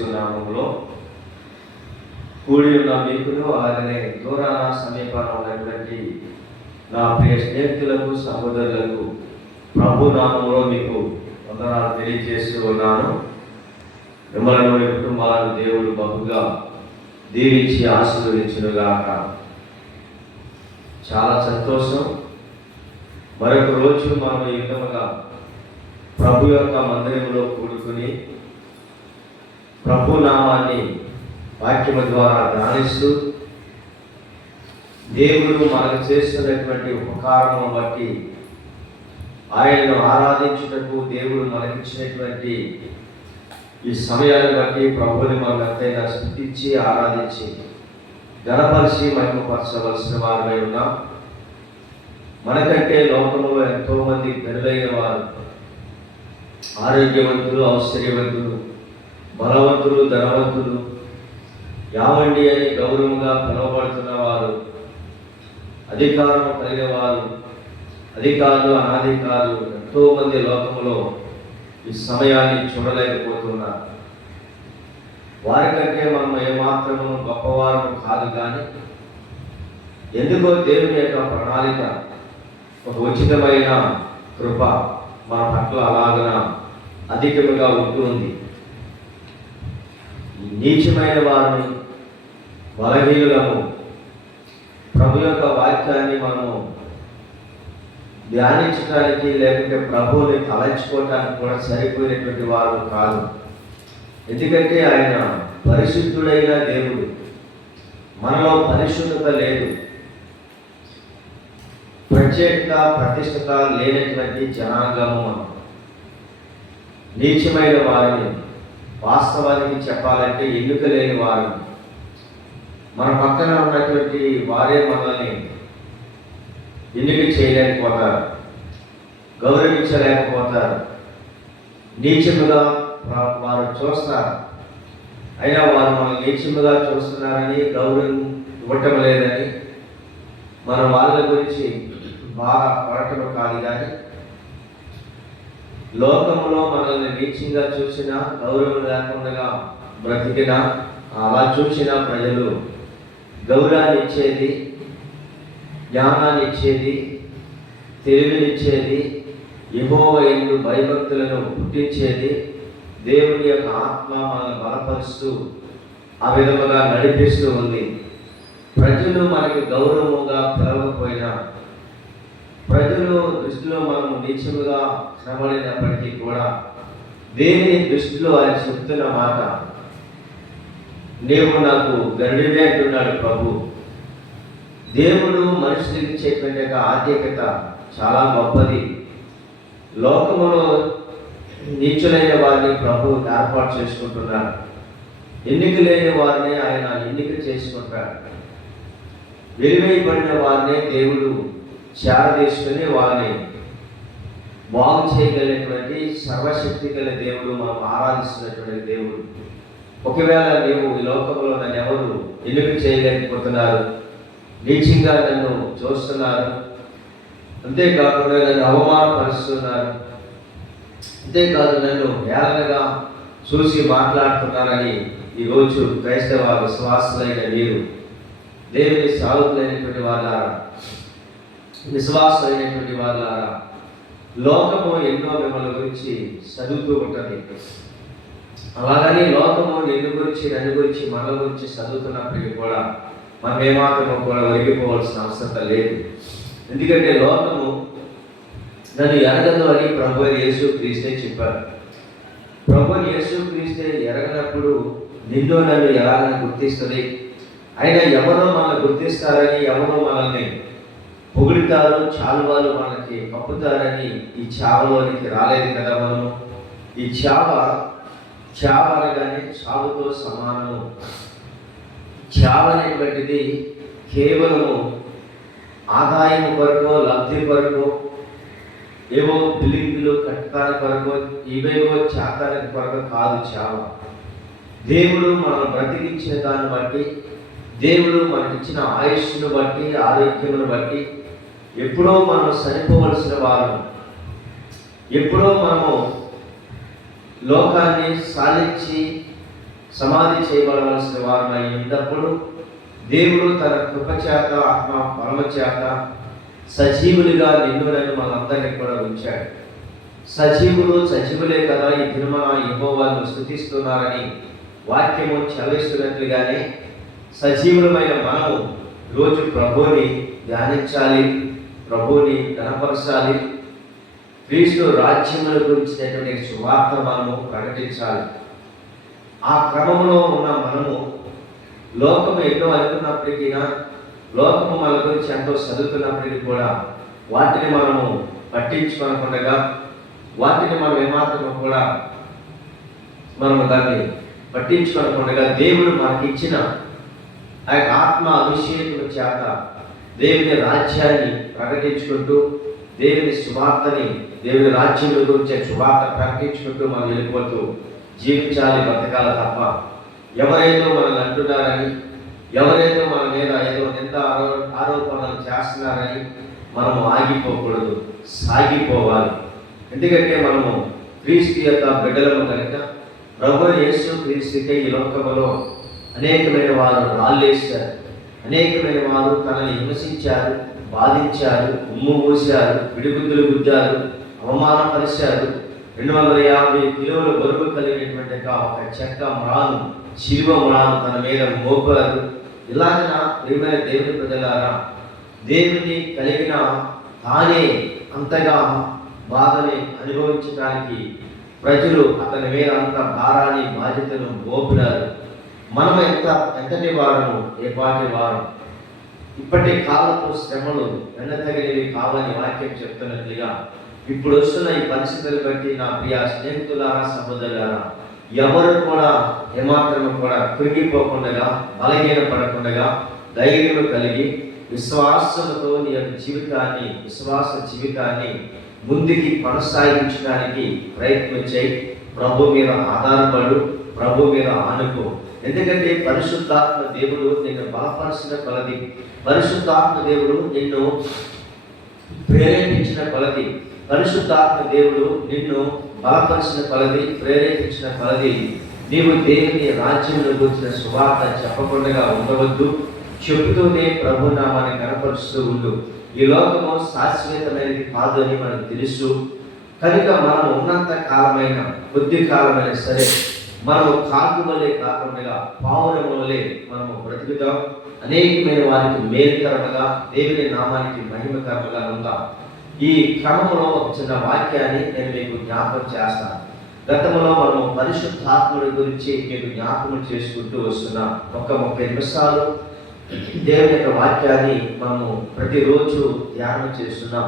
యేసు నామములో కూడి ఉన్న మీకును అలాగనే దూరాన సమీపాన ఉన్నటువంటి నా ప్రియ స్నేహితులకు సహోదరులకు ప్రభు నామములో మీకు వందనాలు తెలియజేస్తూ ఉన్నాను. మిమ్మల్ని మీ కుటుంబాలను దేవుడు బహుగా దీవించి ఆశీర్వదించునుగాక. చాలా సంతోషం. మరొక రోజు మనం ఈ విధముగా ప్రభు యొక్క మందిరంలో కూడుకుని ప్రభు నామాన్ని వాక్యము ద్వారా ధ్యానిస్తూ దేవుడు మనకు చేస్తున్నటువంటి ఉపకారము బట్టి ఆయనను ఆరాధించుటకు దేవుడు మనకిచ్చినటువంటి ఈ సమయాన్ని బట్టి ప్రభుని మనం ఎంతైనా స్తుతించి ఆరాధించి గణపరిచి మహిమపరచవలసిన వారమై ఉన్నాం. మనకంటే లోకంలో ఎంతోమంది పెరుగైన వారు, ఆరోగ్యవంతులు, ఐశ్వర్యవంతులు, బలవంతులు, ధనవంతులు, యావండి అని గౌరవంగా పిలువబడుతున్న వారు, అధికారం కలిగిన వారు, అధికారులు, అనాధికారులు ఎంతోమంది లోకంలో ఈ సమయాన్ని చూడలేకపోతున్నారు. వారికంటే మనం ఏమాత్రము గొప్పవారు కాదు, కానీ ఎందుకో దేవుని యొక్క ప్రణాళిక, ఒక ఉచితమైన కృప మన పట్ల అలాగన అధికముగా ఉంటుంది. నీచమైన వారిని, బలహీనులను ప్రభు యొక్క వాక్యాన్ని మనము ధ్యానించడానికి లేకుంటే ప్రభువుని తలంచుకోవటానికి కూడా సరిపోయినటువంటి వారు కాదు. ఎందుకంటే ఆయన పరిశుద్ధుడైన దేవుడు. మనలో పరిశుద్ధత లేదు, ప్రత్యేకత ప్రతిష్టత లేనటువంటి జనాంగము మనం. నీచమైన వారిని, వాస్తవానికి చెప్పాలంటే ఎన్నిక లేని వారిని, మన పక్కన ఉన్నటువంటి వారే మనల్ని ఎన్నిక చేయలేకపోతారు, గౌరవించలేకపోతారు, నీచముగా వారు చూస్తారు. అయినా వారు మనం నీచముగా చూస్తున్నారని, గౌరవం ఇవ్వటం లేదని మనం వాళ్ళ గురించి బాగా పడటం కాదు, కానీ లోకంలో మనల్ని నీచంగా చూసినా, గౌరవం లేకుండా బ్రతికినా, అలా చూసిన ప్రజలు గౌరవాన్ని ఇచ్చేది, జ్ఞానాన్ని ఇచ్చేది, తెలివినిచ్చేది, యెహోవా యందు భయభక్తులను పుట్టించేది, దేవుని యొక్క ఆత్మ మనల్ని బలపరుస్తూ ఆ విధముగా నడిపిస్తూ ఉంది. ప్రజలు మనకి గౌరవంగా పిలవకపోయినా, ప్రజలు దృష్టిలో మనం నీచముగా కనబడినప్పటికీ కూడా దేవుని దృష్టిలో ఆయన చెప్తున్న మాట, నీవు నాకు గర్వివే అంటున్నాడు ప్రభు. దేవుడు మనుషులకు ఇచ్చేటువంటి ఆధ్యాత్మికత చాలా గొప్పది. లోకములో నీచులైన వారిని ప్రభు ఏర్పాటు చేసుకుంటున్నాడు, ఎన్నిక లేని వారిని ఆయన ఎన్నిక చేసుకుంటాడు. వెలివేయబడిన వారిని దేవుడు చేరదీసుకుని వారిని బాగు చేయగలిగినటువంటి సర్వశక్తి గల దేవుడు, మనం ఆరాధిస్తున్నటువంటి దేవుడు. ఒకవేళ నీవు ఈ లోకంలో నన్ను ఎవరు ఎన్నిక చేయలేకపోతున్నారు, నీచంగా నన్ను చూస్తున్నారు, అంతేకాకుండా నన్ను అవమానపరుస్తున్నారు, అంతేకాదు నన్ను హేళనగా చూసి మాట్లాడుతున్నారని ఈరోజు క్రైస్తవ విశ్వాసులైన మీరు, దేవుని సాగుతులైనటువంటి వాళ్ళారా, విశ్వాసులైనటువంటి వాళ్ళారా, లోకము ఎన్నో మిమ్మల్ని గురించి చదువుతూ ఉంటుంది. అలాగని లోకము నిన్ను గురించి, నన్ను గురించి, మన గురించి చదువుతున్నప్పటికీ కూడా మనం ఏమాత్రము కూడా ఒరిగిపోవాల్సిన అవసరం లేదు. ఎందుకంటే లోకము నన్ను ఎరగదు అని ప్రభు యేసు క్రీస్తే చెప్పారు. ప్రభు యేసు క్రీస్తే ఎరగనప్పుడు నిన్ను నన్ను ఎలాగని గుర్తిస్తుంది? అయినా ఎవరో మనల్ని గుర్తిస్తారని, ఎవరో మనల్ని పొగుడుతారు, చాలువాళ్ళు మనకి కప్పుతారని ఈ చావలోనికి రాలేదు కదా మనము. ఈ చావ అనగానే చావుతో సమానము. చావ అనేటువంటిది కేవలము ఆదాయం కొరకు, లబ్ధి కొరకు, ఏవో బిల్డింగ్లు కట్టడానికి కొరకు, ఇవేవో చేతానికి కొరకు కాదు చావ. దేవుడు మనం బ్రతికించిన దాన్ని బట్టి, దేవుడు మనకిచ్చిన ఆయుష్ను బట్టి, ఆరోగ్యమును బట్టి, ఎప్పుడో మనం చనిపోవలసిన వారు, ఎప్పుడో మనము లోకాన్ని సాధించి సమాధి చేయబడవలసిన వారమై ఉన్నప్పుడు దేవుడు తన కృపచేత ఆత్మ బలము చేత సజీవులుగా నిన్ను నన్ను మనందరినీ కూడా ఉంచాడు. సజీవులే కదా ఈ దినమున యెహోవాను స్తుతిస్తున్నారని వాక్యము చదివిస్తున్నట్లుగానే సజీవులమైన మనము రోజు ప్రభువుని ధ్యానించాలి, ప్రభువుని కనపరచాలి, క్రీస్తు రాజ్యముల గురించినటువంటి సువార్త మనము ప్రకటించాలి. ఆ క్రమంలో ఉన్న మనము లోకము ఎన్నో అనుకున్నప్పటికీ, లోకము మన గురించి ఎంతో చదువుతున్నప్పటికీ కూడా వాటిని మనము పట్టించుకోనకుండా, వాటిని మనం ఏమాత్రము కూడా మనము దాన్ని పట్టించుకోనకుండా దేవుడు మనకి ఇచ్చిన ఆ యొక్క ఆత్మ అభిషేకం చేత దేవుని రాజ్యాన్ని ప్రకటించుకుంటూ, దేవుని సువార్తని, దేవుని రాజ్యంలో గురించి సువార్త ప్రకటించుకుంటూ మనం వెళ్ళిపోతూ జీవించాలి, బ్రతకాలి తప్ప ఎవరైతే మనల్ని అంటున్నారని, ఎవరైతే మన మీద ఏదో ఎంత ఆరోపణలు చేస్తున్నారని మనము ఆగిపోకూడదు, సాగిపోవాలి. ఎందుకంటే మనము క్రీస్తు యొక్క బిడ్డలము కనుక ప్రభువు యేసు క్రీస్తుకే ఈ లోకములో అనేకమైన వారు రాళ్ళేశారు, అనేకమైన వారు తనని హింసించారు, బాధించారు, ఉమ్ము మూశారు, పిడిగుద్దులు గుద్దారు, అవమానపరిచారు. 250 కిలోల బరువు కలిగినటువంటి ఒక చెక్క మ్రాను, శిలువ మ్రాను తన మీద మోపారు. ఇలాగన ప్రియమైన దేవుని ప్రజలారా, దేవుని కలిగిన తానే అంతగా బాధని అనుభవించడానికి ప్రజలు అతని మీద అంత భారాన్ని, బాధ్యతను మోపినారు. మనం ఎంతటి వారము, ఏ పాటి వారం. ఇప్పటి కాలపు శ్రమలు వెన్నతగినవి కావని వాక్యం చెప్తున్నట్లుగా ఇప్పుడు వస్తున్న ఈ పరిస్థితులు బట్టి నా ప్రియ స్నేహితులారా, సహోదరులారా, ఎవరు కూడా ఏమాత్రము కూడా కృంగిపోకుండా, బలహీనపడకుండా ధైర్యం కలిగి విశ్వాసంతో నీ యొక్క జీవితాన్ని, విశ్వాస జీవితాన్ని ముందుకి కొనసాగించడానికి ప్రయత్నం చేయి. ప్రభు మీద ఆధారపడు, ప్రభు మీద ఆనుకో. ఎందుకంటే పరిశుద్ధాత్మ దేవుడు నిన్ను బలపరిచిన కొలది, పరిశుద్ధాత్మ దేవుడు నిన్ను ప్రేరేపించిన కొలది, పరిశుద్ధాత్మ దేవుడు నిన్ను బలపరిచిన కొలది, ప్రేరేపించిన కొలది నీవు దేవుని రాజ్యంలో కూర్చిన సువార్త చెప్పకుండా ఉండవద్దు. చెబుతూనే ప్రభు నామాన్ని కనపరుస్తూ ఉండు. ఈ లోకము శాశ్వతమైనది కాదు అని మనకు తెలుసు కనుక మనం ఉన్నంత కాలమైన, కొద్ది కాలమైనా సరే మనము కాకు వలె కాకుండా పావురము వలె మనము బ్రతుకుతాం. అనేకమైన వారికి మేలుకరముగా, దేవుని నామానికి మహిమకరముగా ఉందాం. ఈ క్రమంలో ఒక చిన్న వాక్యాన్ని నేను మీకు జ్ఞాపకం చేస్తాను. గతంలో మనము పరిశుద్ధాత్ముడి గురించి మీకు జ్ఞాపకం చేసుకుంటూ వస్తున్నాం. ఒక 30 నిమిషాలు దేవుని యొక్క వాక్యాన్ని మనము ప్రతిరోజు ధ్యానం చేస్తున్నాం.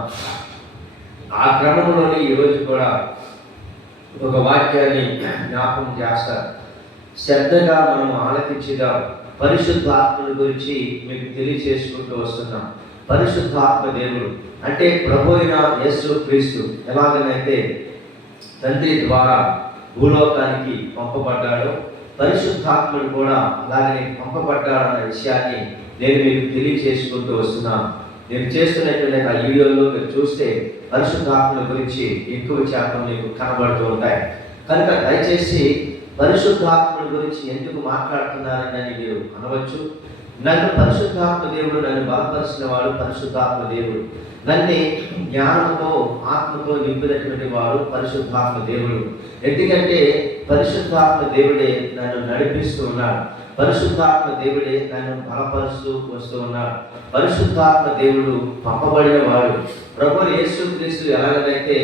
ఆ క్రమంలోనే ఈరోజు కూడా ఒక వాక్యాన్ని జ్ఞాపకం చేస్తారు. శ్రద్ధగా మనము ఆలకించుదాం. పరిశుద్ధాత్మని గురించి మీకు తెలియచేసుకుంటూ వస్తున్నాం. పరిశుద్ధాత్మ దేవుడు అంటే ప్రభు అయిన యేసు క్రీస్తు ఎలాగనైతే తండ్రి ద్వారా భూలోకానికి పంపబడ్డాడో, పరిశుద్ధాత్ముడు కూడా అలాగనే పంపబడ్డాడన్న విషయాన్ని నేను మీకు తెలియచేసుకుంటూ వస్తున్నాను. నేను చేస్తున్నటువంటి ఆ వీడియోలో మీరు చూస్తే పరిశుద్ధాత్మ గురించి ఎక్కువ శాతం మీకు కనబడుతూ ఉంటాయి. కనుక దయచేసి పరిశుద్ధాత్మ గురించి ఎందుకు మాట్లాడుతున్నారని మీరు అనవచ్చు. నన్ను పరిశుద్ధాత్మ దేవుడు నన్ను బలపరిచిన వాడు పరిశుద్ధాత్మ దేవుడు. నన్ను జ్ఞానంతో, ఆత్మతో నింపినటువంటి వాడు పరిశుద్ధాత్మ దేవుడు. ఎందుకంటే పరిశుద్ధాత్మ దేవుడే నన్ను నడిపిస్తూ ఉన్నాడు. పరిశుద్ధాత్మ దేవుడే నన్ను బలపరుస్తూ వస్తూ ఉన్నాడు. పరిశుద్ధాత్మ దేవుడు పంపబడిన వాడు. ప్రభువు యేసు క్రీస్తు ఎలాగైతే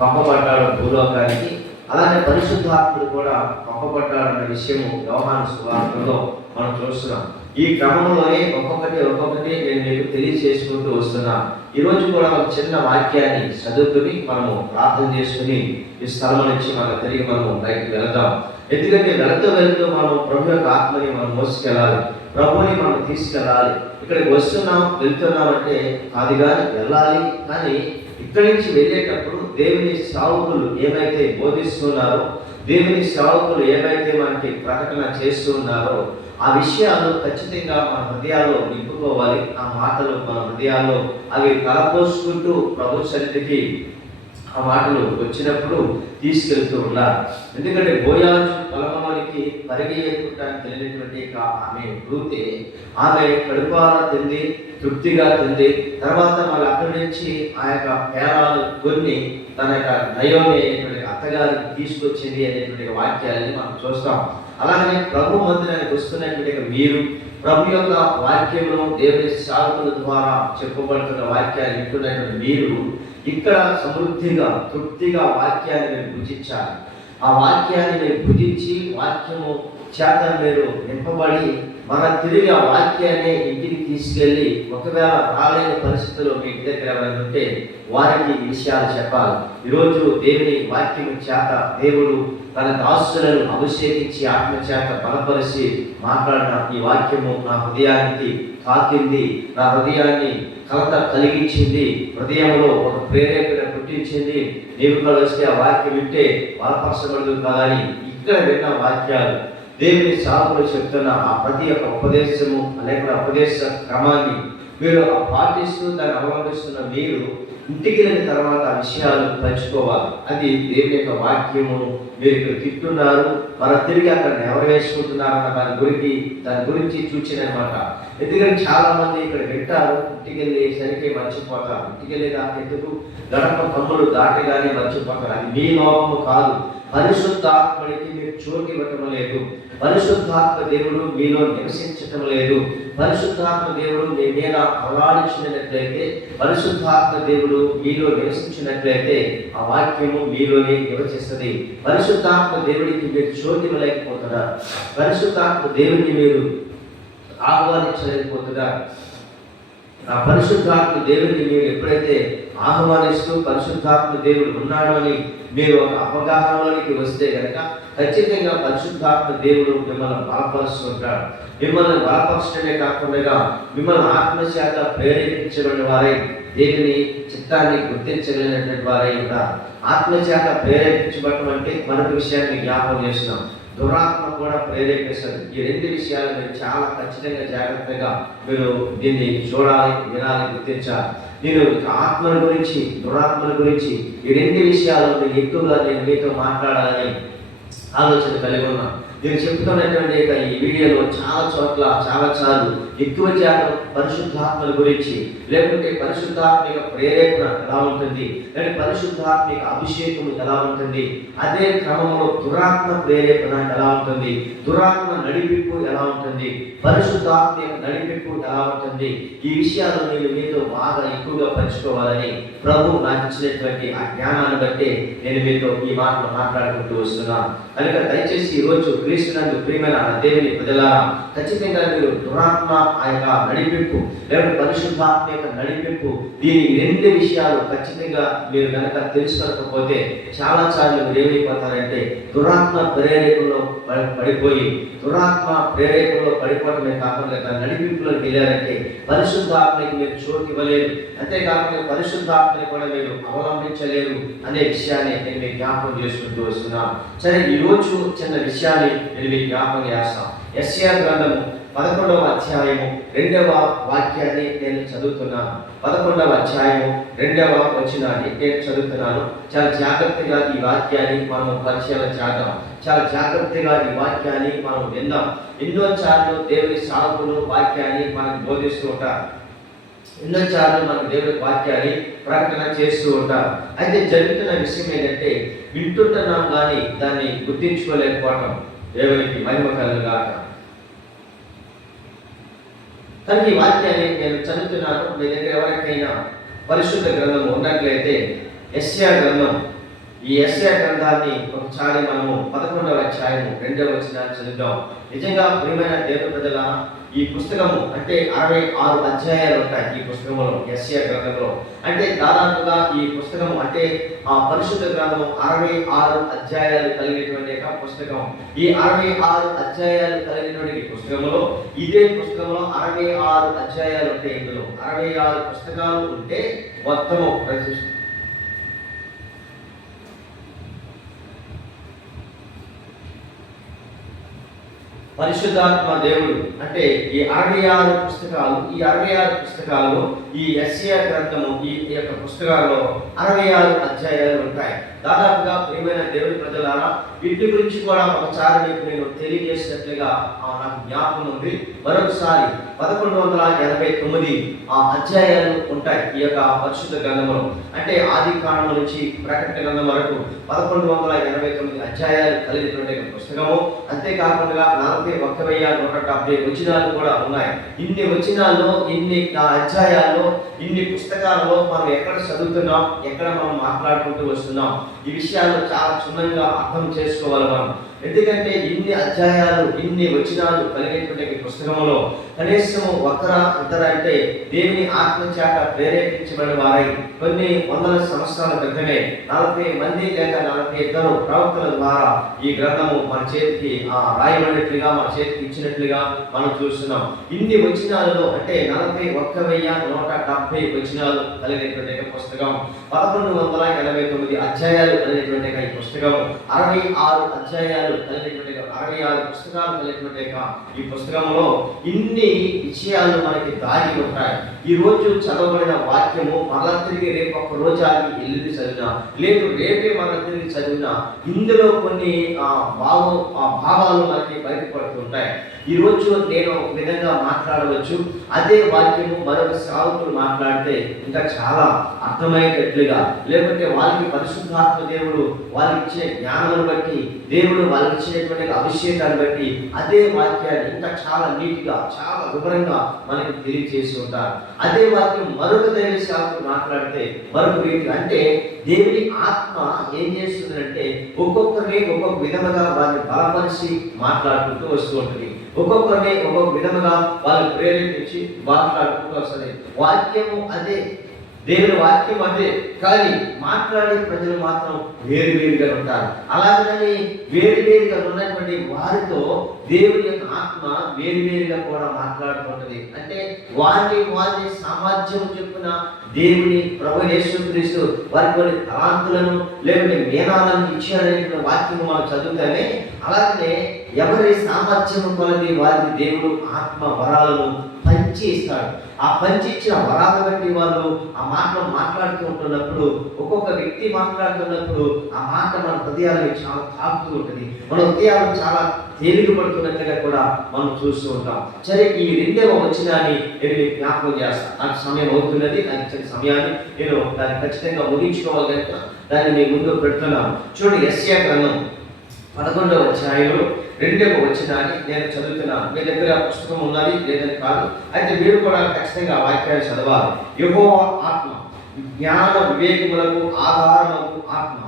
పంపబడ్డాడో భూలోకానికి, అలానే పరిశుద్ధాత్ముడు కూడా పంపబడ్డాడన్న విషయము యోహాను సువార్తలో మనం చూస్తున్నాం. ఈ క్రమంలోనే ఒక్కొక్కటి నేను మీకు తెలియచేసుకుంటూ వస్తున్నా. ఈరోజు కూడా ఒక చిన్న వాక్యాన్ని చదువుకుని మనము ప్రార్థన చేసుకుని ఈ స్థలం నుంచి మనం తిరిగి మనము బయటకు వెళదాం. ఎందుకంటే వెళుతూ మనం ప్రభు యొక్క ఆత్మని మనం మోసుకెళ్ళాలి, ప్రభుని మనం తీసుకెళ్ళాలి. ఇక్కడికి వస్తున్నాం, వెళ్తున్నామంటే అది కానీ వెళ్ళాలి. కానీ ఇక్కడి నుంచి వెళ్ళేటప్పుడు దేవుని సేవకులు ఏమైతే బోధిస్తున్నారో, దేవుని సేవకులు ఏమైతే మనకి ప్రకటన చేస్తూ ఉన్నారో ఆ విషయాలు ఖచ్చితంగా మన హృదయాల్లో నింపుకోవాలి. ఆ మాటలు మన హృదయాల్లో అవి తలపోసుకుంటూ ప్రభు సన్నిధికి ఆ మాటలు వచ్చినప్పుడు తీసుకెళ్తూ ఉండాలి. ఎందుకంటే బోయాజు పొలంలోనికి పరిగెయ్యకుంటానికి వెళ్ళినటువంటి ఆమె రూతే ఆమె కడుపార తింది, తృప్తిగా తింది. తర్వాత మళ్ళీ అక్కడి నుంచి ఆ యొక్క పేరాలు కొన్ని తన యొక్క నయోమి అనేటువంటి అత్తగారికి తీసుకొచ్చింది అనేటువంటి వాక్యాలని మనం చూస్తాం. అలాగే ప్రభు మందిరానికి వస్తున్నటువంటి మీరు ప్రభు యొక్క వాక్యమును దేవుని సేవకుల ద్వారా చెప్పబడుతున్న వాక్యాన్ని వింటున్నటువంటి మీరు ఇక్కడ సమృద్ధిగా తృప్తిగా వాక్యాన్ని మీరు భుజించాలి. ఆ వాక్యాన్ని మీరు భుజించి వాక్యము చేత మీరు నింపబడి మన తిరిగి ఆ వాక్యాన్ని ఇంటికి తీసుకెళ్ళి ఒకవేళ రాలేని పరిస్థితుల్లో మీ ఇంటి దగ్గర ఎవరైనా ఉంటే వారికి ఈ విషయాలు చెప్పాలి. ఈరోజు దేవుని వాక్యము చేత దేవుడు తన దాసులను అభిషేకించి ఆత్మ చేత బలపరిచి మాట్లాడిన ఈ వాక్యము నా హృదయానికి తాకింది, నా హృదయాన్ని కలత కలిగించింది, హృదయంలో ఒక ప్రేరేపణ పుట్టించింది. నీవు కూడా వస్తే ఆ వాక్యం వింటే బలపరచబడదు కాదని ఇక్కడ విన్న వాక్యాలు దేవుని సాధకులు చెప్తున్న ఆ ప్రతి ఒక్క ఉపదేశము లేకపోతే ఉపదేశ క్రమాన్ని మీరు పాటిస్తూ దాన్ని అవలంబిస్తున్న మీరు ఇంటికి వెళ్ళిన తర్వాత ఆ విషయాలు పంచుకోవాలి. అది దేవుని యొక్క వాక్యము. మీరు ఇక్కడ తింటున్నారు, మన తిరిగి అక్కడ నెరవేర్చుకుంటున్నారన్న దాని గురించి చూచినమాట. ఎందుకంటే చాలా మంది ఇక్కడ వింటారు, ఇంటికి వెళ్ళేసరికి మర్చిపోతారు. ఇంటికి వెళ్ళే దాకా ఎందుకు గడప కమ్ములు దాటగానే మర్చిపోతారు. అది మీ లోపము కాదు, పరిశుద్ధాత్మడికి మీరు చోటు ఇవ్వటం లేదు. పరిశుద్ధాత్మ దేవుడు మీలో నివసించటం లేదు. పరిశుద్ధాత్మ దేవుడు మీ మీద అలవాడించినట్లయితే, పరిశుద్ధాత్మ దేవుడు మీలో నివసించినట్లయితే ఆ వాక్యము మీలోనే నివసిస్తుంది. పరిశుద్ధాత్మ దేవుడికి మీరు చోటు ఇవ్వలేకపోతున్నారు. పరిశుద్ధాత్మ దేవుడిని మీరు ఆహ్వానించలేకపోతున్నారు. ఆ పరిశుద్ధాత్మ దేవుడిని మీరు ఎప్పుడైతే ఆహ్వానిస్తూ పరిశుద్ధాత్మ దేవుడు ఉన్నాడు అని మీరు ఒక అవగాహనలోనికి వస్తే కనుక ఖచ్చితంగా పరిశుద్ధాత్మ దేవుడు మిమ్మల్ని బలపరుస్తుంటాడు. మిమ్మల్ని బలపరచడమే కాకుండా మిమ్మల్ని ఆత్మచేత ప్రేరేపించబడిన వారై దేవుని చిత్తాన్ని గుర్తించగలిగినటువంటి వారై ఉంటారు. ఆత్మచేత ప్రేరేపించబడటం అంటే మరొక విషయాన్ని జ్ఞాపకం చేస్తున్నాం, దురాత్మ కూడా ప్రేరేపిస్తుంది. ఈ రెండు విషయాలు మీరు చాలా ఖచ్చితంగా జాగ్రత్తగా మీరు దీన్ని చూడాలి, వినాలి, గుర్తించాలి. నేను ఆత్మల గురించి దురాత్మల గురించి ఈ రెండు విషయాలు ఎక్కువగా నేను మీతో మాట్లాడాలని ఆలోచన కలిగి ఉన్నాను. నేను చెప్తున్నటువంటి ఈ వీడియోలో చాలా చోట్ల చాలాసార్లు ఎక్కువ శాతం పరిశుద్ధాత్మల గురించి, లేకుంటే పరిశుద్ధాత్మిక ప్రేరేపణ ఎలా ఉంటుంది, లేదంటే పరిశుద్ధాత్మిక అభిషేకం ఎలా ఉంటుంది, అదే క్రమంలో దురాత్మ ప్రేరేపణ ఎలా ఉంటుంది, దురాత్మ నడిపింపు ఎలా ఉంటుంది, పరిశుద్ధాత్మిక నడిపింపు ఎలా ఉంటుంది, ఈ విషయాలు నేను మీతో బాగా ఎక్కువగా పంచుకోవాలని ప్రభు నాకు ఇచ్చినటువంటి ఆ జ్ఞానాన్ని బట్టి నేను మీతో ఈ మాటలు మాట్లాడుకుంటూ వస్తున్నాను. కనుక దయచేసి ఈరోజు క్రీస్తునందు ప్రియమైన దేవుని ప్రజలారా, ఖచ్చితంగా మీరు దురాత్మ ఆ యొక్క నడిపింపు లేదా పరిశుద్ధాత్మ యొక్క నడిపింపు, దీని రెండు విషయాలు ఖచ్చితంగా మీరు కనుక తెలుసుకోకపోతే చాలా సార్లు మీరు ఏమైపోతారంటే దురాత్మ ప్రేరేపణలో పడిపోయి, దురాత్మ ప్రేరేపణలో పడిపోవడమే కాకుండా తన నడిపింపులోకి వెళ్ళారంటే పరిశుద్ధాత్మకి మీరు చోటు ఇవ్వలేరు. అంతేకాకుండా పరిశుద్ధాత్మని కూడా మీరు అవలంబించలేరు అనే విషయాన్ని నేను మీకు జ్ఞాపకం చేసుకుంటూ వస్తున్నాను. సరే, ఈరోజు చిన్న విషయాన్ని నేను మీకు జ్ఞాపకం చేస్తాను. యెషయా గ్రంథము 11వ అధ్యాయము 2వ వాక్యాన్ని నేను చదువుతున్నాను. 11వ అధ్యాయము 2వ వచనాన్ని నేను చదువుతున్నాను. చాలా జాగ్రత్తగా ఈ వాక్యాన్ని మనం పరిశీలన చేద్దాం. చాలా జాగ్రత్తగా ఈ వాక్యాన్ని మనం విందాం. ఎన్నోసార్లు దేవుని సాధకులు వాక్యాన్ని మనకు బోధిస్తూ ఉంటారు, ఎన్నోసార్లు మనకు దేవుని వాక్యాన్ని ప్రకటన చేస్తూ ఉంటారు. అయితే జరుగుతున్న విషయం ఏంటంటే వింటుంటున్నాం కానీ దాన్ని గుర్తించుకోలేకపోవటం. దేవునికి మహిమ కలుగుగాక. కానీ ఈ వాక్యాన్ని నేను చదువుతున్నాను. మీ దగ్గర ఎవరికైనా పరిశుద్ధ గ్రంథం ఉన్నట్లయితే యెషయా గ్రంథం, ఈ యెషయా గ్రంథాన్ని ఒకసారి మనము 11వ అధ్యాయము 2వ వచనాన్ని చదువుదాం. నిజంగా ప్రియమైన దేవుని ప్రజల, ఈ పుస్తకము అంటే 66 అధ్యాయాలు ఉంటాయి ఈ పుస్తకంలో, యెషయా గ్రంథంలో. అంటే దాదాపుగా ఈ పుస్తకము అంటే ఆ పరిశుద్ధ గ్రంథము 66 అధ్యాయాలు కలిగినటువంటి పుస్తకం. ఈ 66 అధ్యాయాలు కలిగినటువంటి పుస్తకంలో, ఇదే పుస్తకంలో 66 అధ్యాయాలు ఉంటాయి. ఇందులో 66 పుస్తకాలు ఉంటే మొత్తము పరిశుద్ధాత్మ దేవుడు అంటే ఈ 66 పుస్తకాలు, ఈ 66 పుస్తకాలలో ఈ యెషయా గ్రంథము ఈ యొక్క పుస్తకాల్లో 66 అధ్యాయాలు ఉంటాయి. దాదాపుగా ప్రియమైన దేవుని ప్రజలారా, వీటి గురించి కూడా ఒకసారి మీకు నేను తెలియజేసినట్లుగా నాకు జ్ఞాపకం ఉంది. మరొకసారి 1189 అధ్యాయాలు ఉంటాయి ఈ యొక్క పరిశుద్ధ గ్రంథంలో. అంటే ఆది కాండం నుంచి ప్రకటన గ్రంథం వరకు 1189 అధ్యాయాలు కలిగినటువంటి పుస్తకము. అంతేకాకుండా 41,170 వచనాలు కూడా ఉన్నాయి. ఇన్ని వచనాల్లో, ఇన్ని అధ్యాయాల్లో, ఇన్ని పుస్తకాలలో మనం ఎక్కడ చదువుతున్నాం, ఎక్కడ మనం మాట్లాడుకుంటూ వస్తున్నాం, ఈ విషయాలు చాలా క్షుణ్ణంగా అర్థం చేసుకోవాలి మనం. ఎందుకంటే ఇన్ని అధ్యాయాలు, ఇన్ని వచనాలు కలిగేటువంటి పుస్తకంలో కనీసం ఒకర ఇద్దరు అంటే దేవుని ఆత్మచేత ప్రేరేపించబడిన వారై కొన్ని వందల సంవత్సరాల క్రితమే 40 మంది లేక 42 ప్రవక్తల ద్వారా ఈ గ్రంథము మన చేతికి రాయబడినట్లుగా, మన చేతికి ఇచ్చినట్లుగా మనం చూస్తున్నాం. ఇన్ని వచనాలలో అంటే 41,170 వచనాలు కలిగినటువంటి పుస్తకం, 1189 అధ్యాయాలు కలిగినటువంటి ఈ పుస్తకం, 66 అధ్యాయాలు కలిగినటువంటి 66 పుస్తకాలు కలిగినటువంటి ఈ పుస్తకంలో ఇన్ని విషయాలు మనకి దాగి ఉంటాయి. ఈ రోజు చదవబడిన వాక్యము మరలా తిరిగి రేపు ఒక రోజు ఆగి ఎల్లుండి చదివినా, లేదు రేపే మరలా తిరిగి చదివినా, ఇందులో కొన్ని భావాలు మనకి బయటపడుతుంటాయి. ఈ రోజు నేను ఒక విధంగా మాట్లాడవచ్చు, అదే వాక్యము మరొక సేవకులు మాట్లాడితే ఇంకా చాలా అర్థమయ్యేటట్లుగా, లేకపోతే వాళ్ళకి పరిశుద్ధాత్మ దేవుడు వాళ్ళకి ఇచ్చిన జ్ఞానాన్ని బట్టి, దేవుడు వాళ్ళకి ఇచ్చినటువంటి అభిషేకాన్ని బట్టి అదే వాక్యాన్ని ఇంకా చాలా నీట్గా, చాలా వివరంగా మనకి తెలియజేసి ఉంటారు. అదే వాక్యం మరొక దైవ సేవకులు మాట్లాడితే మరొక రీతి, అంటే దేవుని ఆత్మ ఏం చేస్తుందంటే ఒక్కొక్కరిని ఒక్కొక్క విధముగా వారిని బలపరిచి మాట్లాడుకుంటూ వస్తూ ఉంటుంది. ఒక్కొక్కరిని ఒక్కొక్క విధముగా వాళ్ళు ప్రేరేపించి మాట్లాడుకుంటూ వస్తుంది. వాక్యము అదే, దేవుని వాక్యం అదే, కానీ మాట్లాడే ప్రజలు మాత్రం వేరువేరుగా ఉంటారు. అలాగని వేరువేరుగా ఉన్నటువంటి వారితో దేవుని యొక్క ఆత్మ వేరువేరుగా కూడా మాట్లాడుతుంటది. అంటే వారి సామర్థ్యం చెప్పున దేవుని ప్రభు యేసుక్రీస్తు వారి కొన్ని తలాంతులను లేకుంటే మేనాలను ఇచ్చాడనే వాక్యము మనం చదువుతానే, అలాగనే ఎవరి సామర్థ్యం కొలది వారికి దేవుడు ఆత్మ వరాలను పంచి ఇస్తాడు. ఆ పంచి ఇచ్చిన వరాలు బట్టి వాళ్ళు ఆ మాటలు మాట్లాడుతూ ఉంటున్నప్పుడు, ఒక్కొక్క వ్యక్తి మాట్లాడుతున్నప్పుడు ఆ మాట మన హృదయాలను చాలా తాకుతూ ఉంటుంది, మన హృదయాలను చాలా తేలిక పడుతున్నట్లుగా కూడా మనం చూస్తూ ఉంటాం. సరే, ఈ 2వ వచనాన్ని నేను మీకు జ్ఞాపకం చేస్తాను. నాకు సమయం అవుతున్నది, నాకు ఇచ్చిన సమయాన్ని నేను దాన్ని ఖచ్చితంగా ముగించుకోవాలి కనుక దాన్ని మీ ముందు పెడుతున్నాను. చూడండి, యెషయా గ్రంథం 11వ అధ్యాయంలో 2వ వచనాన్ని నేను చదువుతున్నాను. మీ దగ్గర పుస్తకం ఉన్నది లేదని కాదు, అయితే మీరు కూడా ఖచ్చితంగా ఆ వాక్యాన్ని చదవాలి. యెహోవా ఆత్మ జ్ఞాన వివేకములకు ఆధారములకు ఆత్మ,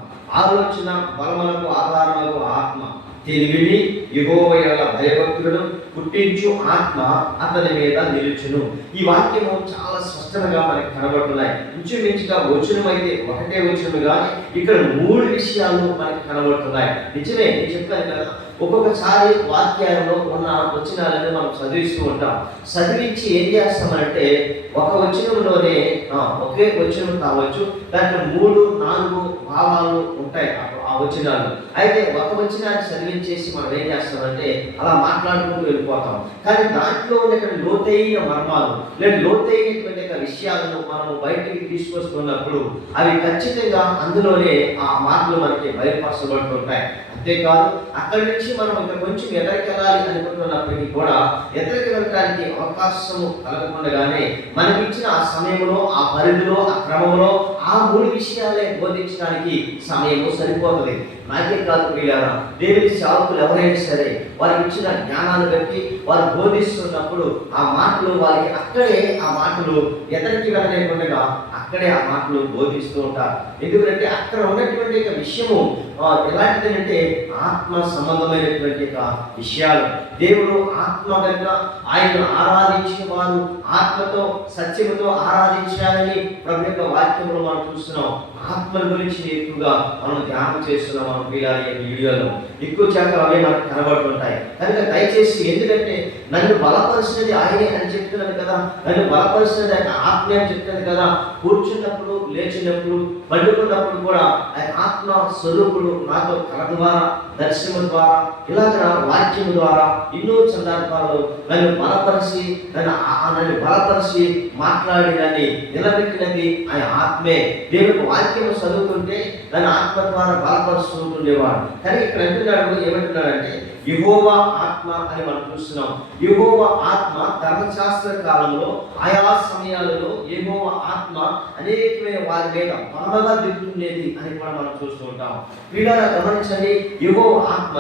ఆలోచన బలములకు ఆధారములకు ఆత్మ, తెలివిని యెహోవా యందు భయభక్తులను పుట్టించు ఆత్మ అతని మీద నిలుచును. ఈ వాక్యము చాలా స్పష్టంగా మనకి కనబడుతున్నాయి. ఇంచుమించుగా వచనం అయితే ఒకటే వచనం, కానీ ఇక్కడ 3 విషయాలు మనకి కనబడుతున్నాయి. నిజమే, నేను చెప్పాను కదా, ఒక్కొక్కసారి వాక్యాలలో ఉన్న వచనాలను మనం చదివిస్తూ ఉంటాం. చదివించి ఏం చేస్తామంటే ఒక వచనంలోనే ఒకే వచనం కావచ్చు, దాంట్లో 3-4 భావాలు ఉంటాయి ఆ వచనాలు. అయితే ఒక వచనాన్ని చదివించేసి మనం ఏం చేస్తామంటే అలా మాట్లాడుకుంటూ వెళ్ళిపోతాం. కానీ దాంట్లో ఉన్నటువంటి లోతైన మర్మాలు లేదా లోతైనటువంటి విషయాలను మనము బయటికి తీసుకొస్తున్నప్పుడు అవి ఖచ్చితంగా అందులోనే ఆ మాటలు మనకి బయలుపరచబడుతుంటాయి. అంతేకాదు, అక్కడి నుంచి మనం ఇంకా కొంచెం ఎదరికి వెళ్ళాలి అనుకుంటున్నప్పటికీ కూడా ఎదరికి వెళ్ళడానికి అవకాశము కలగకుండానే మనకిచ్చిన ఆ సమయంలో, ఆ పరిధిలో, ఆ క్రమంలో ఆ 3 విషయాలే బోధించడానికి సమయము సరిపోతుంది. నాకే కాదు ప్రియులారా, దేవుని సేవకులు ఎవరైనా సరే వారికి ఇచ్చిన జ్ఞానాన్ని బట్టి వారు బోధిస్తున్నప్పుడు ఆ మాటలు వారికి అక్కడే ఆ మాటలు ఎదరికి వెళ్ళలేకుండా అక్కడే ఆ మాటలు బోధిస్తూ ఉంటారు. ఎందుకంటే అక్కడ ఉన్నటువంటి విషయము ఎలాంటిదంటే ఆత్మ సంబంధమైనటువంటి విషయాలు. దేవుడు ఆత్మ కనుక ఆయన ఆరాధించిన వారు ఆత్మతో సత్యముతో ఆరాధించాలని ప్రభు యొక్క వాక్యంలో మనం చూస్తున్నాం. ఆత్మ గురించి ఎక్కువగా మనం ధ్యానం చేస్తున్నాం. మనం వీడియోలో ఎక్కువ శాతం అవే మనకు కనబడుతుంటాయి. కనుక దయచేసి, ఎందుకంటే నన్ను బలపరిచినది ఆయనే అని చెప్తున్నాను కదా, నన్ను బలపరిచినది ఆయన ఆత్మ అని చెప్తున్నాను కదా, కూర్చున్నప్పుడు లేచినప్పుడు పండుకున్నప్పుడు కూడా ఆయన ఆత్మ స్వరూపుడు నాతో కళ ద్వారా, దర్శనము ద్వారా, ఇలాగ వాక్యము ద్వారా ఎన్నో సందర్భాల్లో నన్ను బలపరిచి మాట్లాడి నన్ను నిలబెట్టినది ఆయన ఆత్మే. దేవుని వాక్యము చదువుతుంటే దాని ఆత్మ ద్వారా బలపరుస్తుండేవాడు. కానీ ఇక్కడ అంటున్నాడు, ఏమంటున్నాడంటే యెహోవా ఆత్మ అని మనం చూస్తున్నాం. యెహోవా ఆత్మ ధర్మశాస్త్ర కాలంలో ఆయా సమయాలలో యెహోవా ఆత్మ అనేకమైన వారి మీద బలముగా దిగుతుండేది అని కూడా మనం చూస్తూ ఉంటాం. వీళ్ళని గమనించండి, యెహోవా ఆత్మ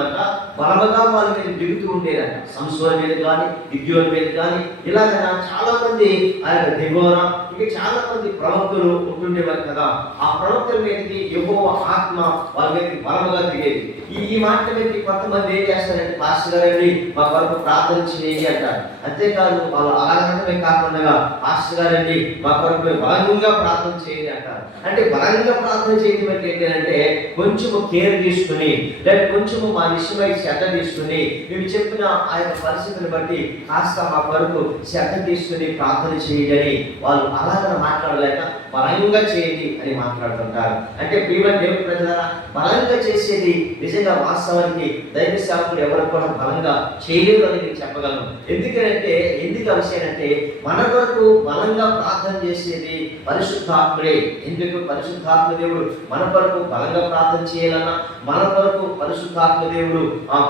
బలముగా వాళ్ళ మీద దిగుతూ ఉండేదంట. సంసోను మీద కానీ, గిద్యోను మీద కానీ, ఇలాగ చాలా మంది ఆయన దెబోరా, ఇంకా చాలా మంది ప్రవక్తలు ఉంటుండేవారు కదా. ఆ ప్రవక్తల మీదకి యెహోవా ఆత్మ వాళ్ళ మీదకి బలముగా దిగేది. ఈ మాట మీదకి కొంతమంది ఏం చేస్తారంటే, పాస్టర్ గారండి మా కొరకు ప్రార్థన చేయండి అంటారు. అంతేకాదు వాళ్ళు అలాగనమే కాకుండా, పాస్టర్ గారండి మా కొరకు బలంగా ప్రార్థన చేయండి అంటారు. అంటే బలంగా ప్రార్థన చేయడం అంటే ఏంటంటే కొంచెము కేర్ తీసుకుని, లేదా కొంచెము మా విషయమై శ్రద్ధ తీసుకుని, మేము చెప్పిన ఆ యొక్క పరిస్థితిని బట్టి కాస్త మా కొరకు శ్రద్ధ తీసుకుని ప్రార్థన చేయని వాళ్ళు అలాగ మాట్లాడలేక బలంగా చేయండి అని మాట్లాడుతుంటారు. అంటే ప్రియమైన దేవుని ప్రజలారా, బలంగా చేసేది నిజంగా వాస్తవానికి దైవ సేవకులు ఎవరు కూడా బలంగా చేయలేదు అని నేను చెప్పగలను. ఎందుకు ఆ విషయం అంటే మన కొరకు బలంగా ప్రార్థన చేసేది పరిశుద్ధాత్ముడే. ఎందుకు పరిశుద్ధాత్మ దేవుడు మన కొరకు బలంగా ప్రార్థన చేయాలన్నా, మన కొరకు పరిశుద్ధాత్మ దేవుడు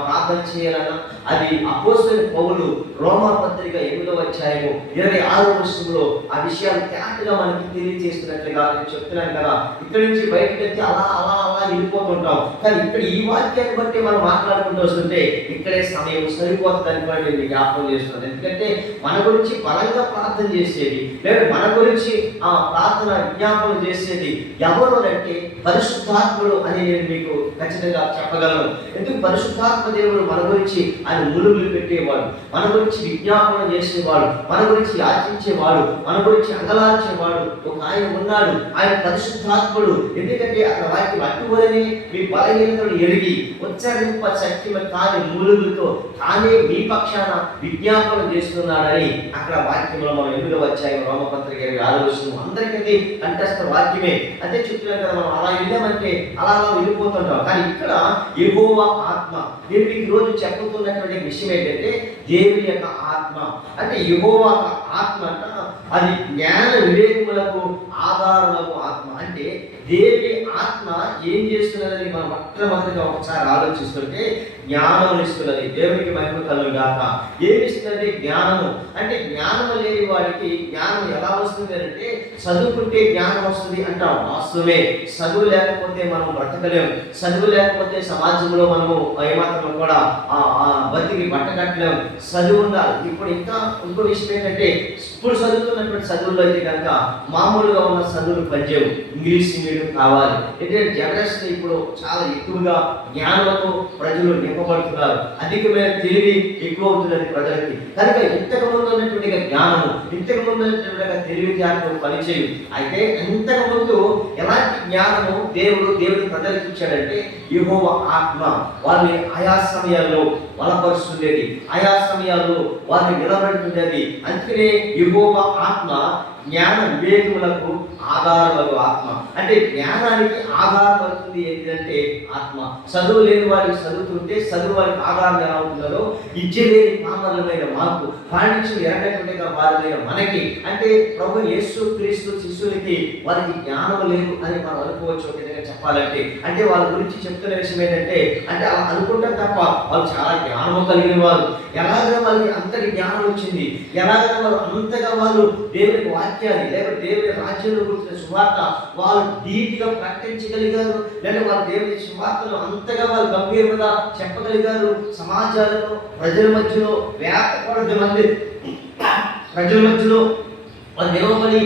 ప్రార్థన చేయాలన్నా, అది అపోస్తలుడైన పౌలు రోమా పత్రిక 8వ అధ్యాయము 26వ వచనంలో ఆ విషయాలు తేటగా మనకి తెలియజేస్తున్నట్లుగా నేను చెప్తున్నాను కదా. ఇక్కడి నుంచి బయటకు వచ్చి అలా అలా అలా వెళ్ళిపోతుంటాం. కానీ ఇక్కడ ఈ వాక్యాన్ని బట్టి మనం మాట్లాడుకుంటూ వస్తుంటే ఇక్కడే సమయం సరిపోతుందని కూడా నేను జ్ఞాపకం చేస్తున్నాను. ఎందుకంటే మన గురించి బలంగా ప్రార్థన చేసేది, లేదా మన గురించి ఆ ప్రార్థన విజ్ఞాపనం చేసేది ఎవరు అంటే పరిశుద్ధాత్ముడు అని నేను మీకు ఖచ్చితంగా చెప్పగలను. ఎందుకు పరిశుద్ధాత్మ దేవుడు మన గురించి ఆయన ములుగులు పెట్టేవాడు, మన గురించి విజ్ఞాపన చేసేవాడు, మన గురించి యాచించేవాడు, మన గురించి అంగలార్చేవాడు ఒక ఆయన ఉన్నాడు. ఆయన పరిశుద్ధాత్ముడు. ఎందుకంటే అక్కడ వాక్యం అట్టువలని మీ బలహీనతను ఎరిగి ఉచ్చరింప శక్తిమ కాని మూలుగులతో తానే మీ పక్షాన విజ్ఞాపన చేస్తున్నాడని అక్కడ వాక్యంలో మనం 8వ అధ్యాయం రోమపత్రిక 26వ వచనం అందరికీ కంఠస్థ వాక్యమే. అదే చెప్తున్నాం కదా, మనం అలా వెళ్ళామంటే అలా వెళ్ళిపోతుంటాం. కానీ ఇక్కడ యెహోవా ఆత్మ, నేను మీకు రోజు చెప్పుతున్నటువంటి విషయం ఏంటంటే దేవుని యొక్క ఆత్మ. అంటే యెహోవా ఆత్మ అంట అది జ్ఞాన వివేకములకు ఆధారములకు ఆత్మ. అంటే దేవుని ఆత్మ ఏం చేస్తున్నదని మనం మొట్టమొదటిగా ఒకసారి ఆలోచిస్తుంటే జ్ఞానం ఇస్తున్నది. దేవునికి మహిమ కలుగుగాక. ఏమిస్తున్నది? జ్ఞానము. అంటే జ్ఞానము లేని వాడికి జ్ఞానం ఎలా వస్తుంది అంటే చదువుకుంటే జ్ఞానం వస్తుంది అంటాం. వాస్తవమే. చదువు లేకపోతే మనం బ్రతకలేము. చదువు లేకపోతే సమాజంలో మనము ఏమాత్రం కూడా బతికి బట్టకట్టలేము. చదువు ఉండాలి. ఇప్పుడు ఇంకా ఇంకో విషయం ఏంటంటే ఇప్పుడు చదువుతున్నటువంటి చదువుల్లో అయితే కనుక మామూలుగా ఉన్న చదువులు పనిచేయవు, ఇంగ్లీష్ మీడియం కావాలి. ఎందుకంటే జనరేషన్ ఇప్పుడు చాలా ఎక్కువగా జ్ఞానంతో ప్రజలు నింపబడుతున్నారు. అధికమైన తెలివి ఎక్కువ అవుతున్నది ప్రజలకి. కనుక ఇంతకు ముందు ఉన్నటువంటి జ్ఞానము, ఇంతకు ముందు ఉన్నటువంటి తెలివి జ్ఞానం పనిచేయు. అయితే ఇంతకు ముందు ఎలాంటి జ్ఞానము దేవుడు ప్రజలకు ఇచ్చాడంటే యెహోవా ఆత్మ వారిని ఆయా సమయాల్లో బలపరుస్తుండేది, ఆయా సమయాల్లో వారిని నిలబెడుతుండేది. అందుకనే యెహోవా ఆత్మ జ్ఞాన వివేకములకు ఆధారములకు ఆత్మ. అంటే జ్ఞానానికి ఆధారం అవుతుంది ఏంటంటే ఆత్మ. చదువు లేని వారికి చదువుతుంటే చదువు వారికి ఆధారం ఎలా ఉంటుందో, విద్య లేని పామరులమైన మాకు, పాండిత్యం ఎరగకుండా వారిమైన మనకి, అంటే ప్రభు యేసు క్రీస్తు శిష్యులకి వారికి జ్ఞానం లేదు అని మనం అనుకోవచ్చు. ఒక విధంగా చెప్పాలంటే అంటే వాళ్ళ గురించి చెప్తున్న విషయం ఏంటంటే అంటే అలా అనుకుంటాం తప్ప వాళ్ళు చాలా జ్ఞానము కలిగిన వారు. ఎలాగైనా వాళ్ళకి అంతటి జ్ఞానం వచ్చింది, ఎలాగైనా వాళ్ళు అంతగా వాళ్ళు దేవుని వాక్యాన్ని లేకపోతే దేవుని రాజ్యంలో గురించిన సువార్త వాళ్ళు డీప్గా ప్రకటించగలిగారు. లేదా వాళ్ళు దేవుని సువార్తను అంతగా వాళ్ళు గంభీరంగా చెప్పగలిగారు. సమాజాలలో ప్రజల మధ్యలో మంది ప్రజల మధ్యలో వాళ్ళు నిలవబడి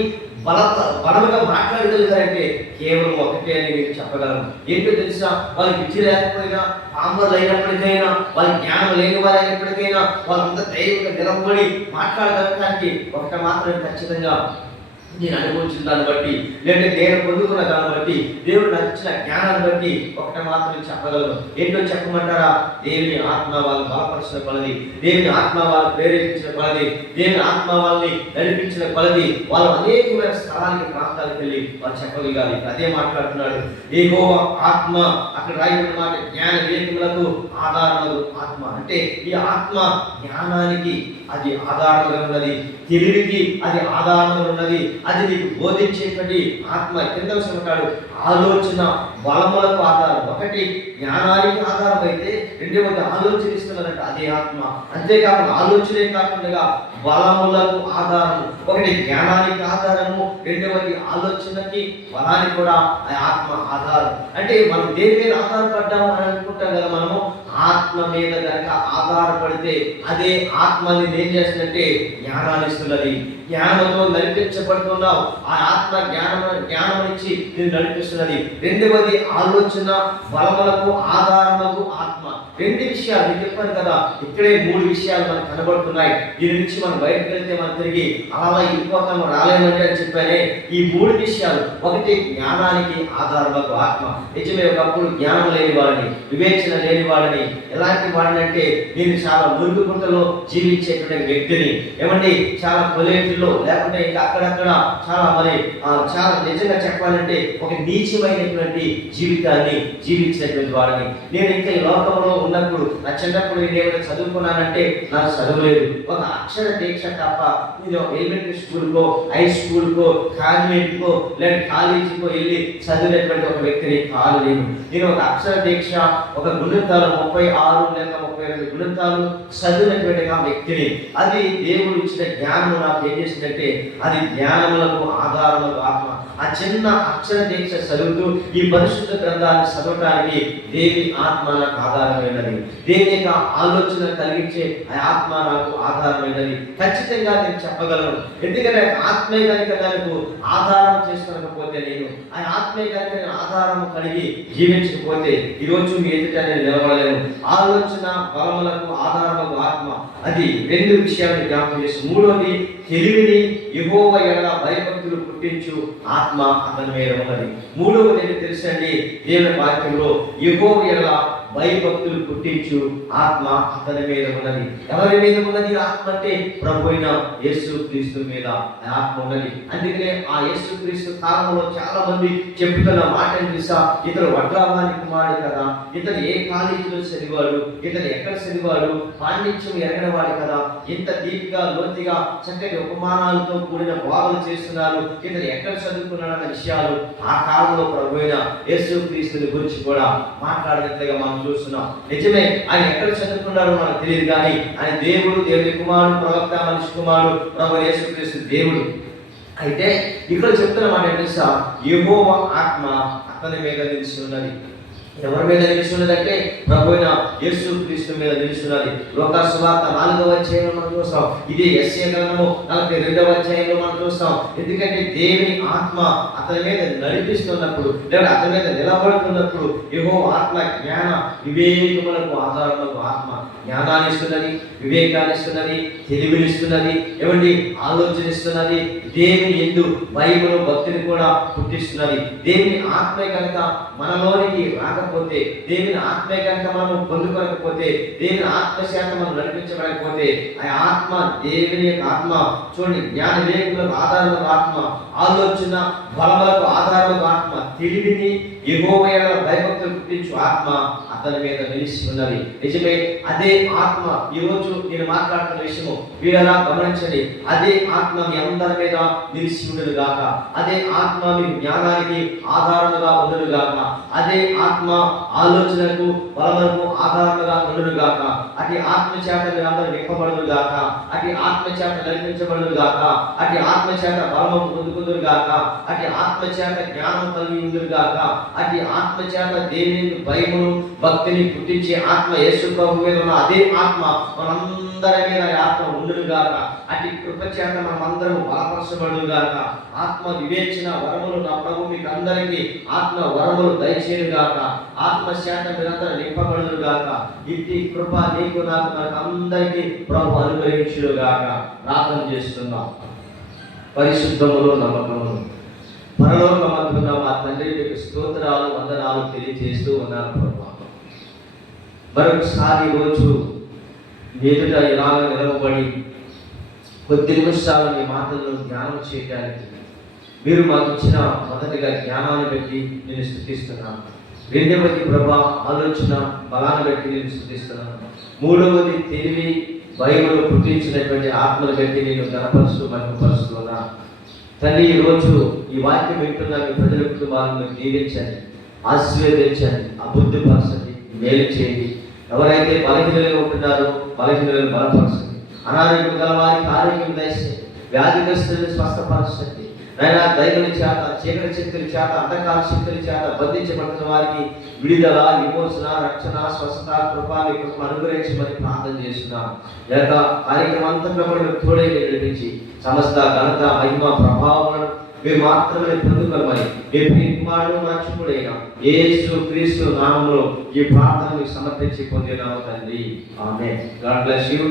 బలముగా మాట్లాడగలిగారంటే కేవలం ఒకటే అని నేను చెప్పగలను. ఏంటో తెలుసా, వాళ్ళకి విద్య లేకపోయినా, పామరులు అయినప్పటికైనా, వాళ్ళ జ్ఞానం లేని వారు అయినప్పటికైనా వాళ్ళంతా ధైర్యంగా నిలబడి మాట్లాడగలగడానికి ఒకటి మాత్రం ఖచ్చితంగా నేను అనుభవించిన దాన్ని బట్టి, లేదంటే నేను పొందుకున్న దాన్ని బట్టి, దేవుడు నాకు ఇచ్చిన జ్ఞానాన్ని బట్టి ఒకటి మాత్రం చెప్పగలను. ఏంటో చెప్పమంటారా? దేవుని ఆత్మ వాళ్ళు బలపరిచిన కొలది, దేవుని ఆత్మ వాళ్ళు ప్రేరేపించిన కొలది, దేవుని ఆత్మ వాళ్ళని నడిపించిన కొలది వాళ్ళు అనేకమైన స్థలానికి ప్రాంతాలకు వెళ్ళి వాళ్ళు చెప్పగలగాలి. అదే మాట్లాడుతున్నాడు. యెహోవా ఆత్మ, అక్కడ రాయబడిన మాట జ్ఞాన వివేకములకు ఆధారములు ఆత్మ. అంటే ఈ ఆత్మ జ్ఞానానికి అది ఆధారంగా ఉన్నది, తెలివికి అది ఆధారంగా ఉన్నది, అది నీకు బోధించేటువంటి ఆత్మ. కింద ఉంటాడు ఆలోచన బలములకు ఆధారం. ఒకటి జ్ఞానానికి ఆధారం అయితే, రెండవది ఆలోచన ఇస్తున్నదంట అదే ఆత్మ. అంతేకాకుండా ఆలోచనే కాకుండా బలములకు ఆధారము. ఒకటి జ్ఞానానికి ఆధారము, రెండవది ఆలోచనకి బలానికి కూడా ఆ ఆత్మ ఆధారం. అంటే మనం దేని మీద ఆధారపడ్డాము అని అనుకుంటాం కదా. మనము ఆత్మ మీద కనుక ఆధారపడితే అదే ఆత్మని ఏం చేస్తుందంటే జ్ఞానాన్ని ఇస్తున్నది. జ్ఞానంతో నడిపించబడుతున్నావు, ఆ ఆత్మ జ్ఞానం ఇచ్చి నేను నడిపిస్తున్నది. రెండవది ఆలోచన బలములకు ఆధారములకు ఆత్మ. రెండు విషయాలు నేను చెప్పాను కదా, ఇక్కడే మూడు విషయాలు మనకు కనబడుతున్నాయి. దీని నుంచి మనం బయటకు వెళ్తే మనం తిరిగి అలా ఇంకొక రాలేమంటే అని చెప్పానే. ఈ మూడు విషయాలు, ఒకటి జ్ఞానానికి ఆధారములకు ఆత్మ. నిజమే, ఒకప్పుడు జ్ఞానం లేని వాడిని, వివేచన లేని వాడిని, ఎలాంటి వాడిని అంటే నేను చాలా మురుగు గుంటలో జీవించేటువంటి వ్యక్తిని, ఏమండి చాలా కొలేటిలో లేకుంటే ఇంకా అక్కడక్కడ చాలా నిజంగా చెప్పాలంటే ఒక నీచమైనటువంటి జీవితాన్ని జీవించినటువంటి వాడిని నేను. ఇంకా ఈ లోకంలో ఉన్నప్పుడు నా చిన్నప్పుడు నేను ఏమైనా చదువుకున్నానంటే నాకు చదవలేదు. ఒక అక్షర దీక్ష తప్ప నేను ఎలిమెంటరీ స్కూల్కో, హై స్కూల్కో, కాన్వెంట్కో లేదా కాలేజీకో వెళ్ళి చదివినటువంటి ఒక వ్యక్తిని కాదు నేను. నేను ఒక అక్షర దీక్ష, ఒక గుణితాలు 36 లేక 32 గుణితాలు చదివినటువంటి ఆ వ్యక్తిని. అది దేవుడు ఇచ్చిన జ్ఞానం నాకు ఏం చేసిందంటే అది జ్ఞానములకు ఆధారములకు ఆత్మ. ఆ చిన్న అక్షర దీక్ష చదువుతూ ఈ పరిశుద్ధ గ్రంథాన్ని చదవటానికి దేవి ఆత్మ నాకు ఆధారమైనది. దేని యొక్క ఆలోచన కలిగించే ఆ ఆత్మ నాకు ఆధారమైనది. ఖచ్చితంగా నేను చెప్పగలను. ఎందుకంటే ఆత్మే కనుక దానికి ఆధారం చేసుకోకపోతే, నేను ఆ ఆత్మే కనుక నేను ఆధారం కలిగి జీవించకపోతే ఈరోజు మీ ఎదుట నేను నిలబడలేను. ఆలోచన బలములకు ఆధారములకు ఆత్మ, అది రెండు విషయాలను జ్ఞాపకం చేసి. మూడోది తెలివిని యెహోవా యెడల భయభక్తులు పుట్టించు ఆత్మ అతని మీద ఉన్నది. మూడవది ఏంటి తెలుసండి, దేవుని వాక్యంలో యెహోవా యెడల భయభక్తులు పుట్టించు ఆత్మ అతని మీద ఉన్నది. ఎవరి మీద ఉన్నది ఆత్మ అంటే ప్రభు అయిన యేసు క్రీస్తు మీద ఆత్మ ఉన్నది. అందుకనే ఆ యేసు క్రీస్తు కాలంలో చాలా మంది చెప్తున్న మాట తెలుసా, ఇతడు వడ్రావాని కుమారుడు కదా, ఇతడు ఏ కాలేజీలో చదివాడు, ఇతడు ఎక్కడ చదివాడు, పాండిత్యం ఎరగనవాడు కదా, ఇంత దీపిగా లోతుగా చక్కటి ఉపమానాలతో కూడిన బోధలు చేస్తున్నారు, ఇతడు ఎక్కడ చదువుకున్నాడన్న విషయాలు ఆ కాలంలో ప్రభు అయిన యేసు క్రీస్తుని గురించి కూడా మాట్లాడినట్లుగా మనం చూస్తున్నాం. నిజమే, ఆయన ఎక్కడ చదువుకున్నారో మనకు తెలియదు, కానీ ఆయన దేవుడు, దేవుని కుమారుడు, ప్రవక్త, మనిషి కుమారుడు, ప్రభు యేసుక్రీస్తు దేవుడు. అయితే ఇక్కడ చెప్తున్న మాట తెలుసా, యెహోవా ఆత్మ అతని మీద నిలిచి ఉన్నది. ఎవరి మీద నిలుస్తున్నదంటే ప్రభు అయిన యేసు క్రీస్తు మీద నిలుస్తున్నది. లోకా సువార్త 4వ అధ్యాయంలో మనం చూస్తాం. ఇది యెషయా గ్రంథము 42వ అధ్యాయంలో మనం చూస్తాం. ఎందుకంటే దేవుని ఆత్మ అతని మీద నడిపిస్తున్నప్పుడు లేదా అతని మీద నిలబడుతున్నప్పుడు యెహోవా ఆత్మ జ్ఞాన వివేకములకు ఆధారములకు ఆత్మ జ్ఞానాన్ని ఇస్తున్నది, వివేకాన్ని ఇస్తున్నది, తెలివినిస్తున్నది, ఏమండి ఆలోచనిస్తున్నది. దేవుని యందు భయమును భక్తిని కూడా పుట్టిస్తున్నది. దేవుని ఆత్మ కనుక మనలోనికి రాకపోతే, దేవుని ఆత్మ కనుక మనం పొందుకోకపోతే, దేవుని ఆత్మశాంత మనం నడిపించబడకపోతే, ఆ ఆత్మ దేవుని యొక్క ఆత్మ చూడండి, జ్ఞాన వివేకములకు ఆధారములకు ఆత్మ, ఆలోచన బలములకు ఆధారములకు ఆత్మ, తెలివిని యెహోవా యెడల భయభక్తులు పుట్టించు ఆత్మ అతని మీద నిలిచి ఉన్నది. నిజమే, అదే ఆత్మ ఈరోజు నేను మాట్లాడుతున్న విషయము వీళ్ళలా గమనించండి. అదే ఆత్మ మీ అందరి మీద నిలిచి ఉండదు గాక. అదే ఆత్మ మీ జ్ఞానానికి ఆధారముగా ఉండదు గాక. అదే ఆత్మ ఆలోచనకు బలములకు ఆధారముగా ఉండదు గాక. అటు ఆత్మ చేత మీరందరూ నింపబడదు గాక. అటు ఆత్మ చేత నడిపించబడదు గాక. అటు ఆత్మ చేత బలము పొందుకుందురు గాక. అటు ఆత్మ చేత జ్ఞానం కలిగి ఉందురు గాక. అటు ఆత్మ చేత దేవుని భయమును భక్తిని పుట్టించే ఆత్మ యేసు ప్రభు మీద ఉన్న అదే ఆత్మ మనందరి మీద ఆత్మ ఉండును గాక. అటు కృప చేత మనమందరము బలపరచబడును గాక. ఆత్మ వివేచన వరములు నా ప్రభు మీకు అందరికీ ఆత్మ వరములు దయచేయును గాక. ఆత్మ చేత మీరందరూ నింపబడును గాక. ఇట్టి కృప నీకు నాకు మనకు అందరికీ ప్రభు అనుగ్రహించును గాక. ప్రార్థన చేస్తున్నాం. పరిశుద్ధములో నమ్మకమును పరలోకమందున్న మా తండ్రి మీకు స్తోత్రాలు వందనాలు తెలియజేస్తూ ఉన్నాను ప్రభు. మరొకసారి రోజు ఎదుట ఇలాగ నిలవబడి కొద్ది నిమిషాలు మీ మాటలను ధ్యానం చేయడానికి మీరు మాకు ఇచ్చిన మొదటిగా జ్ఞానాన్ని బట్టి నేను స్తుతిస్తున్నాను. రెండవది ప్రభా ఆలోచన బలాన్ని బట్టి నేను స్తుతిస్తున్నాను. మూడవది తెలివి బైబిల్ పుట్టించినటువంటి ఆత్మను బట్టి నేను గణపరుస్తూ మహిమపరుస్తున్నా. తల్లి ఈరోజు ఈ వాక్యం వింటున్న మీ ప్రజల కుటుంబాలను దీవించండి, ఆశీర్వదించండి, అభివృద్ధిపరచండి, మేలు చేయండి. ఎవరైతే బలహీనలుగా ఉంటున్నారో బలహీనలను బలపరచండి, అనారోగ్యం గల వారికి ఆరోగ్యం దయచేయండి, వ్యాధిగ్రస్తులను స్వస్థపరచండి. నైనా దైవుల చేత, చీకటి శక్తుల చేత, అంధకార శక్తుల చేత బంధించబడిన వారికి విడుదల, విమోచన, రక్షణ, స్వస్థత, కృపాన్ని అనుగ్రహించమని ప్రార్థన చేస్తున్నాం. లేక కార్యక్రమం అంతా కూడా తోడై నడిపించి సమస్త ఘనత, మహిమ, ప్రభావాలను మీరు మాత్రమే పొందుకోమని మీ ప్రియకుమారుడు రక్షకుడైన యేసు క్రీస్తు నామములో ఈ ప్రార్థనను సమర్పించి పొందినాము తండ్రి. ఆమేన్. God bless you.